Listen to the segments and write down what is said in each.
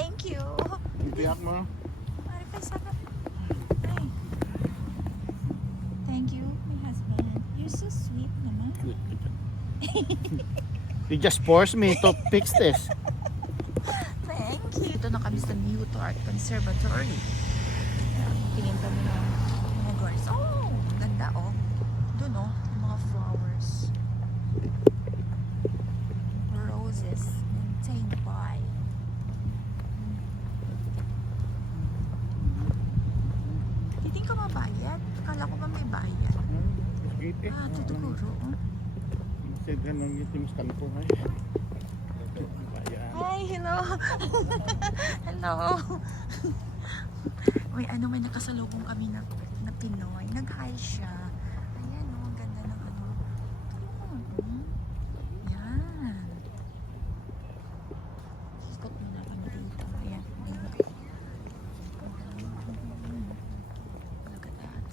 Thank you. Ipiyak mo. Maripay saka. Ay. Thank you, my husband. You're so sweet naman. You just forced me to fix this. Thank you. Ito na kami sa Newton Art Conservatory. Ayan, tingin kami ng mga girls. Oh, ganda oh. Doon oh, yung mga flowers. Roses maintained by. Hindi ka mabayad? Akala ko ba may bayad? Ah, tutuguro oh. Kasi ganun yung kanto ay. Hi, hello. Hello. May may nakasalubong kami na Pinoy. Nag-hi siya. Ayan oh, ang ganda ng ano. Yan. Ikot muna kami dito. Ayan. Look at that.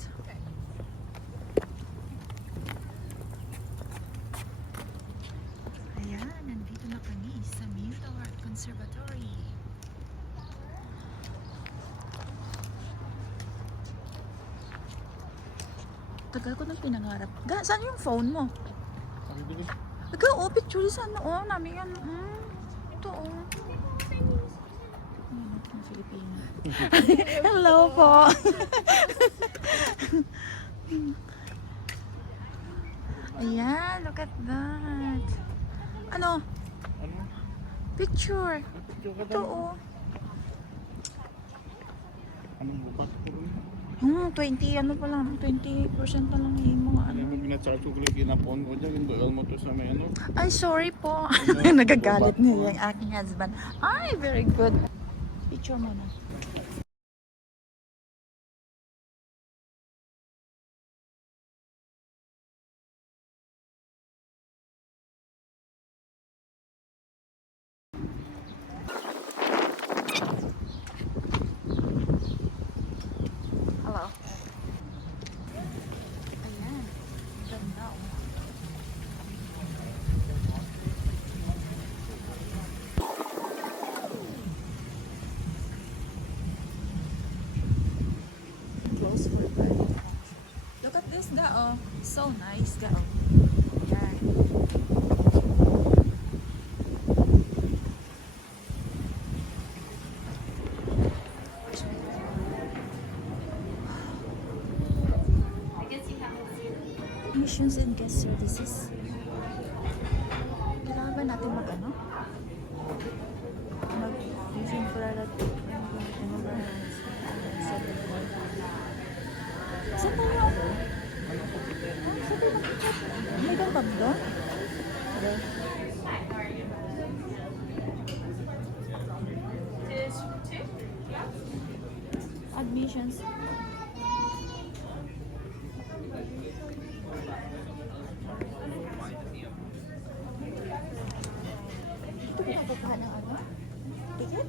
Ayan, nandito na kami sa Newton Art Conservatory. Tagal ko nang pinangarap. Saan yung phone mo? Picture saan? Oo, namin yan. Ito, Yung Filipino. Hello po. Ayan, look at that. Ano? Picture. Ito, Anong bukas ko rin? 20 ano pa lang, 20% na lang yung mga ano. Pag ginacharge ko lang kinapon ko dyan, hindoon mo to sa may ano. Ay, sorry po. Nagagalit niya yung aking husband. Ay, very good. Picture mo na. Hello. Ayan. Ganda oh. Close for birthday. Look at this gao. So nice gao. Yan. Missions and guest services. Kailangan ba natin mag-ano? Mag-infrared. Saan tayo? Saan tayo nakikita? May gambag doon? Admissions. Ito pinagpapaha ng ano? Ticket?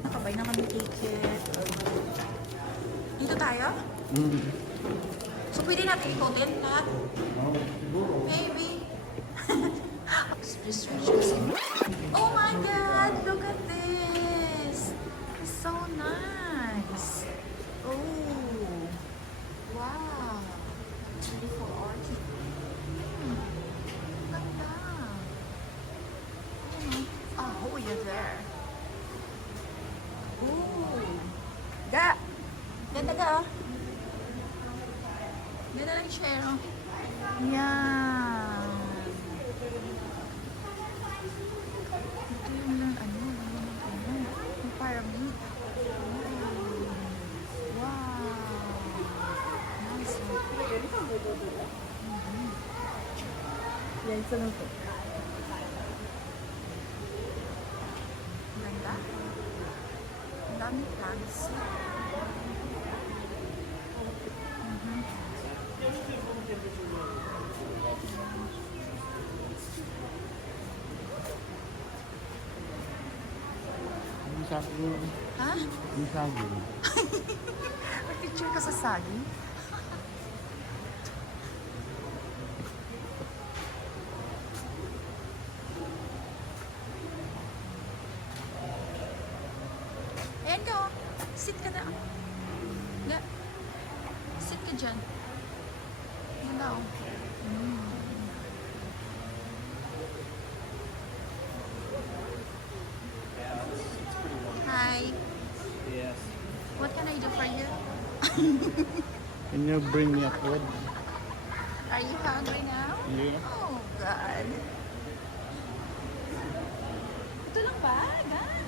Nakabay na kami ticket. Dito tayo? So pwede natin ikotin lahat? Maybe. Express research. Oh my God! Look at this! It's so nice! Oh! Wow! Beautiful orchid. Ganda! Oh, you're there. Ooh! Ga! Ganda ka oh! Ganda ng chair oh! Yan! Ito yung yung pyramid. Wow! Nice. Yan sa nito. Ganda. Ang dami plants. Ha? Yung saging. Picture ka sa saging? Sit ka na. Ga. Sit ka dyan. Yun na oh. Hi. Yes. What can I do for you? Can you bring me a food? Are you hungry now? Yeah. Oh, God. Ito lang ba? God.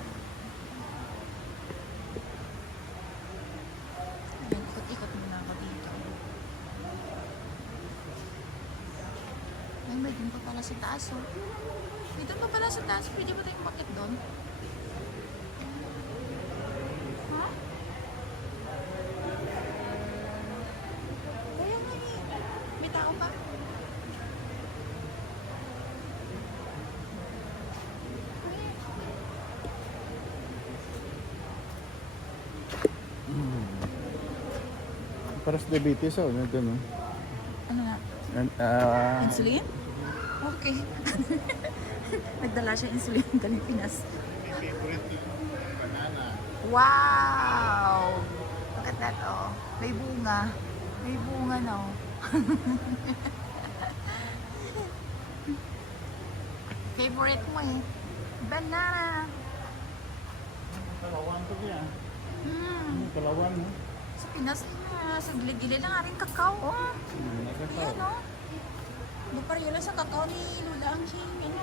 Ayan, ikot-ikot muna ako dito. Ay, may dun pa pala sa taas, oh. May dun pa pala sa taas. Pwede ba tayong umakit doon? Ha? Kaya nga eh. May tao pa. Paras diabetes oh, na gano'n. Ano nga? Insulin? Okay. Nagdala siya insulin galing Pinas. Wow! Look at that, oh. May bunga. May bunga na, oh. Favorite mo eh. Banana. Kalawan to niya. Hmm. Kalawan mo. Sa Pinas, sa gilid-gilid lang nga rin kakao, oh. Ayan, oh. Buparyo lang sa kakao ni Lula ang hingin.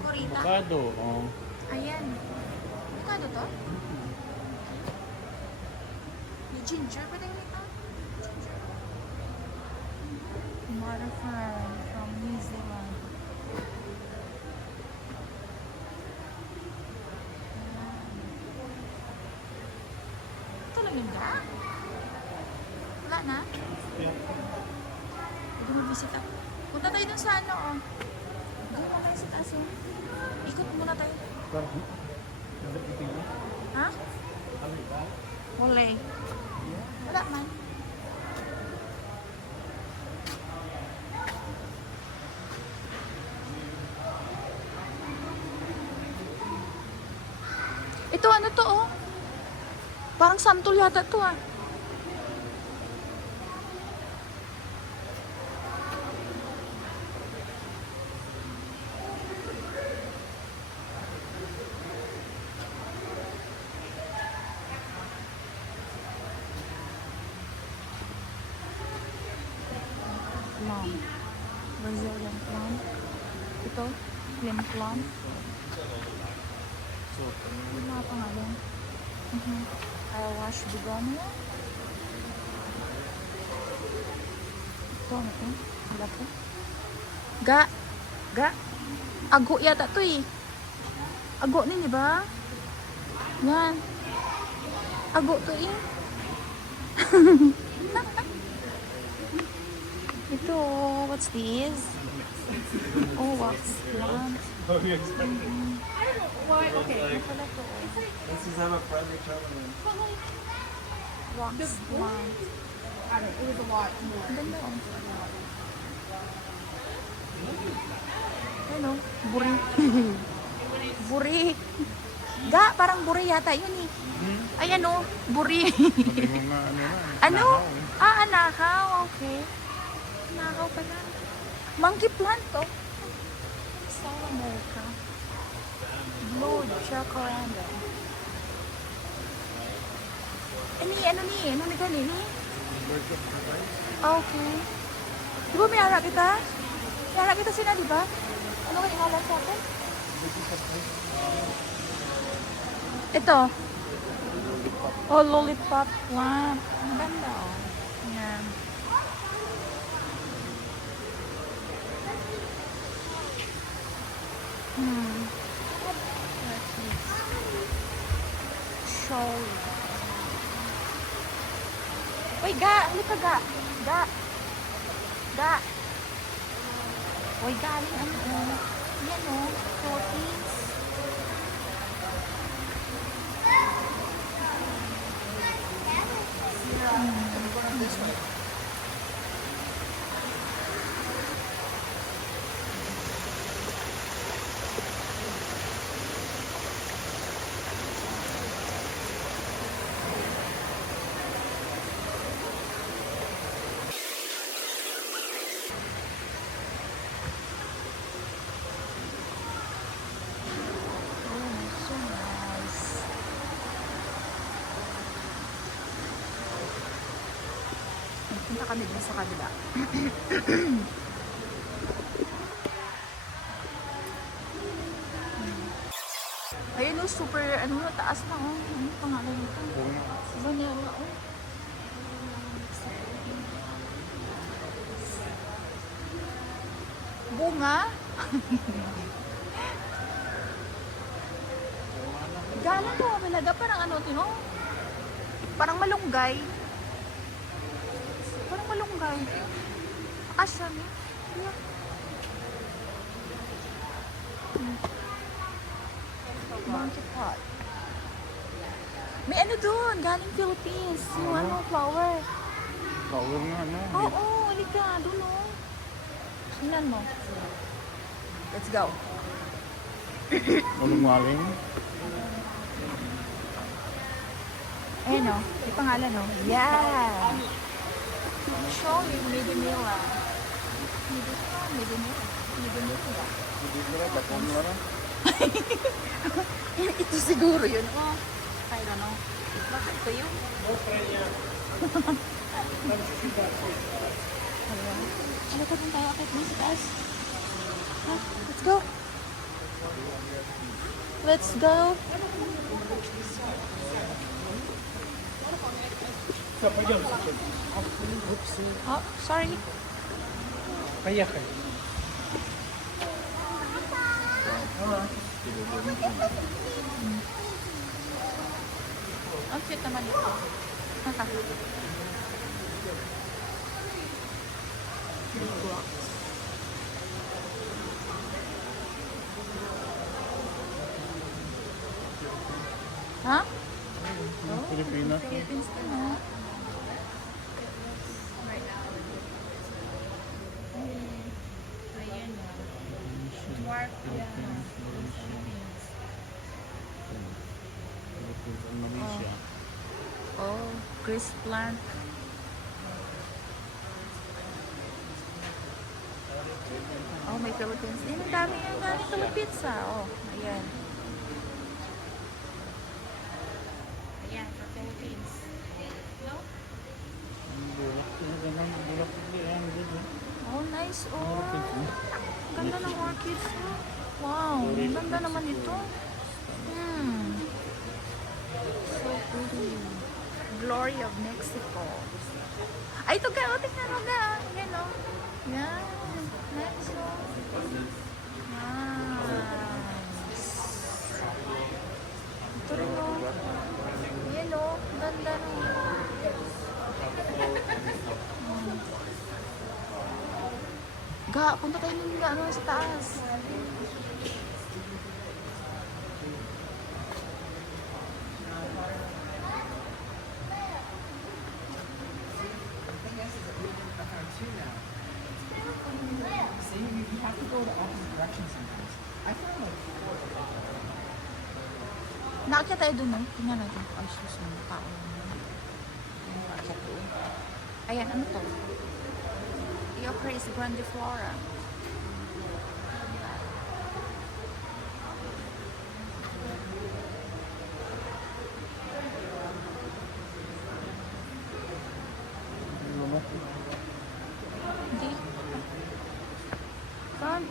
Corita. Avocado. Oh. Ayan. Avocado to? May ginger pa din ito. Ginger. Mother farm from New Zealand. Ito lang yung da? Wala na? Pwede mo visit ako. Punta tayo dun sa ano, oh. Doon lang tayo sa taas, oh. Ikot muna tayo. Ha? Wala eh. Wala man. Ito ano to oh? Parang santol yata to ah. Plum. Brazilian plum. Ito, slim plum. Yung mga pangalan. Eyewash begonia. Ito, ano to? Wala to. Ga. Ga. Ago yata to eh. Ago ni, di ba? Yan. Ago to eh. Ito, what's this? Oh, wax plant. What do you expect? Why? Okay. Pala to. This is have a friendly traveling. Wax plant. I don't. It was a lot more. Ang ganda oh. Ano? Buri. Buri. Ga, parang buri yata yun eh. Ayan oh, buri. Sabi mo nga ano na. Ano? nakaw eh. Ah, nakaw. Okay. Nakaw pala. Monkey plant to. South America. Blue jacaranda. Ano ni kanini? Okay. Di ba may anak kita? May anak kita sina, di ba? Ano kayo ingalan sa akin? Ito. Oh, lollipop plant. Ang ganda oh. Yan. What's this? Show. Uy, ga! Halika, ga! Ga! Ga! Uy, galing ano oh. Yan oh. Proteins. kami dun sa kabila. Ayun o, super, ano na, taas na oh. Ano pangalan nito? Vanilla oh. Bunga? Gala mo, talaga parang ano, tino? Parang malunggay. Parang malunggay. Akasya no? Yeah. Monkey pot. May ano dun, galing Philippines. Yung ano, flower. Flower nga, ano? Oo, halika, dun oh. Tingnan mo. Let's go. Anong maling? Ayan o, may pangalan o. Yeah! Show you Medinilla. Medinilla. Hindi ko rin, bakong mo rin. Ito siguro yun. Oh, I don't know. Bakit ko yun? Ano ka tayo akit mo sa taas? Ha? Let's go! Let's go! Oh, sorry. Поехали. Ang cute naman ito. Naka. Ha? Pilipinas. Philippines din, ha? Malaysia. Oh, Chris plant. Oh, may Philippines din. Ang dami yan. Galing Philippines, ha? Oh, ayan. Ayan, sa Philippines. No? Bulak. Bulak. Oh, nice. Oh, ganda ng orchids. Oh. Wow, ang ganda naman ito. So pretty. Glory of Mexico. Ay, ito ka. O, tingnan mo ka. Yan, o. Yan. Nice, o. Nice. Ito rin, o. Yan, o. Ganda, no. Ga, punta tayo ng ano sa taas. You have to go to opposite directions sometimes. I found like Naakyat tayo dun, no? Tingnan natin. Ay, sus, mga tao. Naakyat doon. Ayan, ano to? Eucharis grandiflora. Hindi. Saan?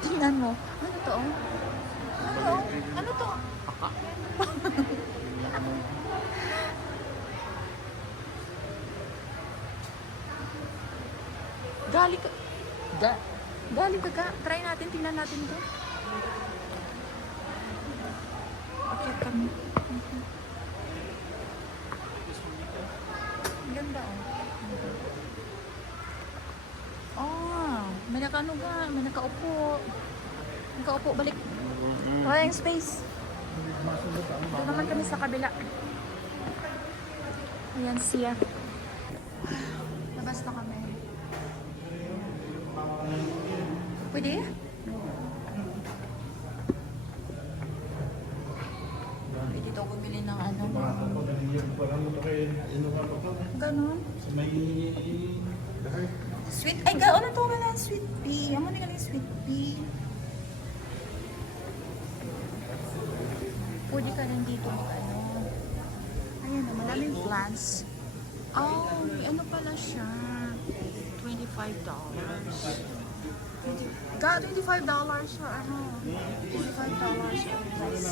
Tingnan mo. Ano to? Ano to? Ano to? Gali ka. Gali ka ka. Try natin. Tingnan natin to. Okay kami. Ang ganda oh. Oh, may nakaano ka. May nakaupo. Nakaupo. Balik. Wala yung space. Ito naman kami sa kabila. Ayan siya. Labas na kami. Pwede? Pwede daw bumili ng ano. Ganon. Sweet. Ay, ano to ka na? Sweet pea. Amo na galing sweet pea. Pwede ka rin dito mag ano. Ayan, maraming plants. Oh, may ano pala siya. $25. Ga, $25 sa ano? $25 sa price.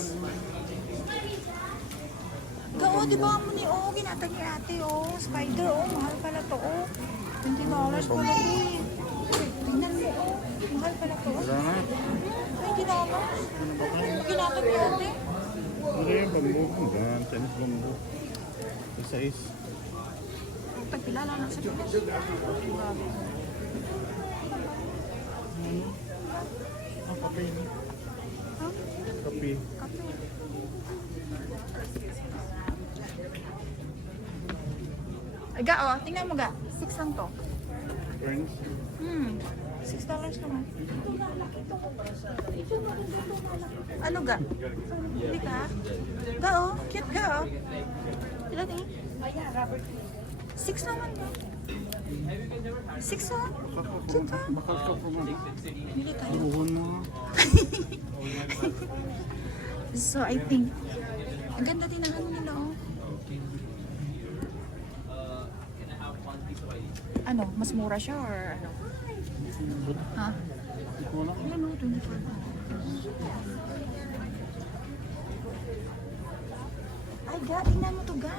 Ga, oh, di ba mo ni, oh, ginatag ni ate, oh. Spider, oh, mahal pala to, oh. $20 pala to, eh. Tingnan mo, oh. Mahal pala to, oh. Wala na. $20. Ginatag ni ate. Ano yung bambu? Hanggang Chinese bambu. Isa is. Tagpilala lang sa Pinas. Grabe. Ah, kape yun. Huh? Kape. Kape. Ay, ga, oh. Tingnan mo, ga. 6 lang to. Ferns. $6 naman. Ano, ga? Hindi ka? Ga, oh. Cute, ga, oh. Ilan eh? 6 naman, ga. 6 oh. Cute, ha? Bakal ka po mo. Bili tayo. Buhon mo. So, I think, ang ganda din ng ano nila, oh. Ano, mas mura siya or ano? Ha? Ito lang. Ilan oh, 24. Ay, ga, tingnan mo to, ga.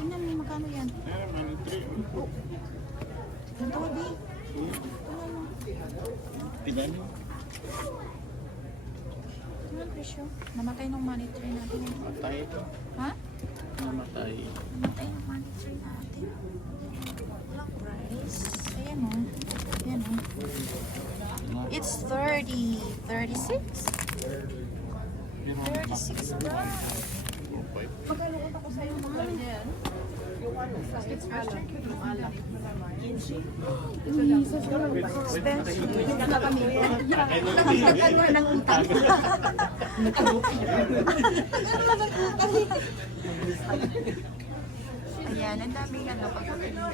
Tingnan mo, magkano yan? Eh, money tree. Oh. Ganito, di. Tingnan mo. Pinali. Tingnan presyo. Namatay ng money tree natin. Matay ito. Ha? Namatay. Namatay ng money tree natin. Walang price. Ayan o. Ayan o. It's 30. 36? 36 na. Magkalukot ako sa'yo, mahal. Expensive. Nakakatawa ng utang. Ayan, ang daming ano pagkakalian.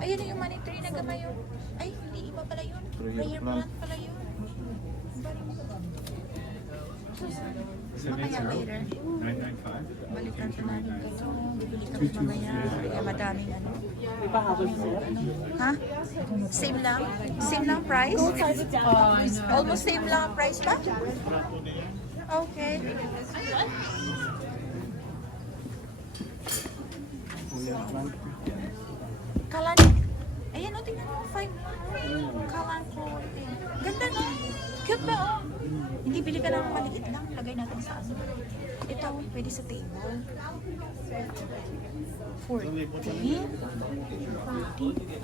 Ayan na yung money tree na gamay yun. Ay, hindi iba pala yun. Prayer plant pala yun. Mamaya later. 995. Balikan pa namin kayo. Bibili kami mamaya. Kaya madaming ano. Ha? Same lang? Same lang price? Almost same lang ang price ba? Okay. Kuya plant. Kalan. Ayan o, tingnan mo. 5. Kalan quality. Ganda no? Cute ba oh? Hindi bili ka ng maliit lang. Lagay natin sa ano. Ito, pwede sa table. 40. 40.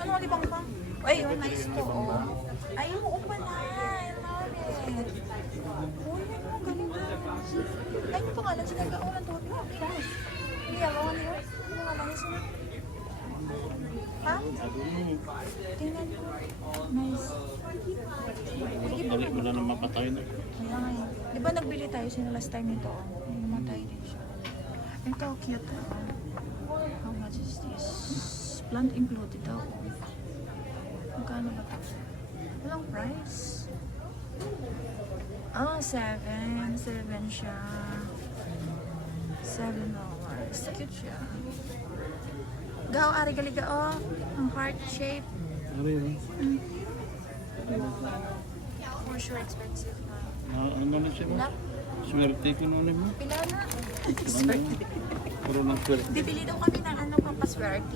Ano ang ibang pang? Ay, oh, nice to oh. Ay, oo pala. I love it. Uy, yan mo, galing na. Ay, yung pangalan sinabi ako ng tuwa. Hindi, ako ano yun? Ano pangalan niya sinabi? Ha? Tingnan mo. Nice. Balik mo na mapatay na. Kaya nga eh. Di ba nagbili tayo sino last time nito? Namatay din siya. Ito, cute. How much is this? Plant included daw. Magkano ba ito? Walang price. Oh, 7. 7 siya. $7. Cute siya. Gao, ari galiga oh. Ang heart shape. Ano yun? For sure expensive na. Ano naman siya mo? Wala. Swerte ko noon mo. Pila na. Puro ng swerte. Bibili daw kami ng ano pampaswerte.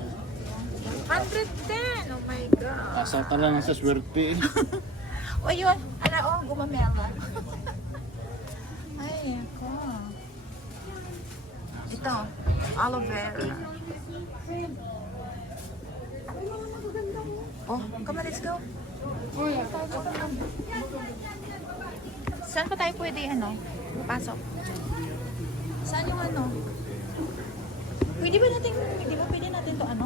110! Oh my God. Asa ka lang sa swerte. O yun, ala oh, gumamela. Ay, ako. Ito, aloe vera. Oh, come on, let's go. Saan pa tayo pwede, ano, pasok? Saan yung ano? Pwede ba natin, di ba pwede natin to ano?